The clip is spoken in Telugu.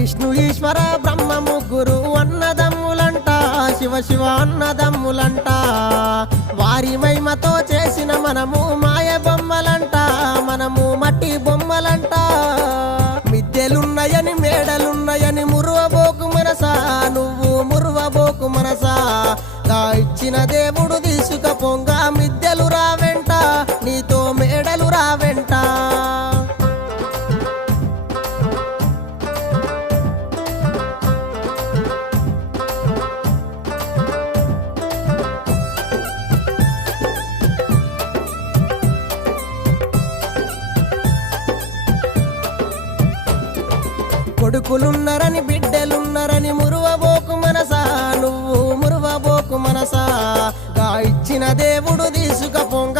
విష్ణు ఈశ్వర బ్రహ్మ ముగ్గురు అన్నదమ్ములంట, శివ శివ అన్నదమ్ములంట. వారి మహిమతో చేసిన మనము మాయ బొమ్మలంట, మనము మట్టి బొమ్మలంట. మిద్దెలున్నాయని మేడలున్నాయని మురువబోకు మనసా, నువ్వు మురువబోకు మనసా. ఇచ్చిన దేవుడు తీసుకపోంగా మిద్దెలు రావెంట, నీతో మేడలు రావెంట. కొడుకులున్నరని బిడ్డలున్నరని మురువబోకు మనసా, నువ్వు మురువబోకు మనసా. ఇచ్చిన దేవుడు తీసుకపోంగా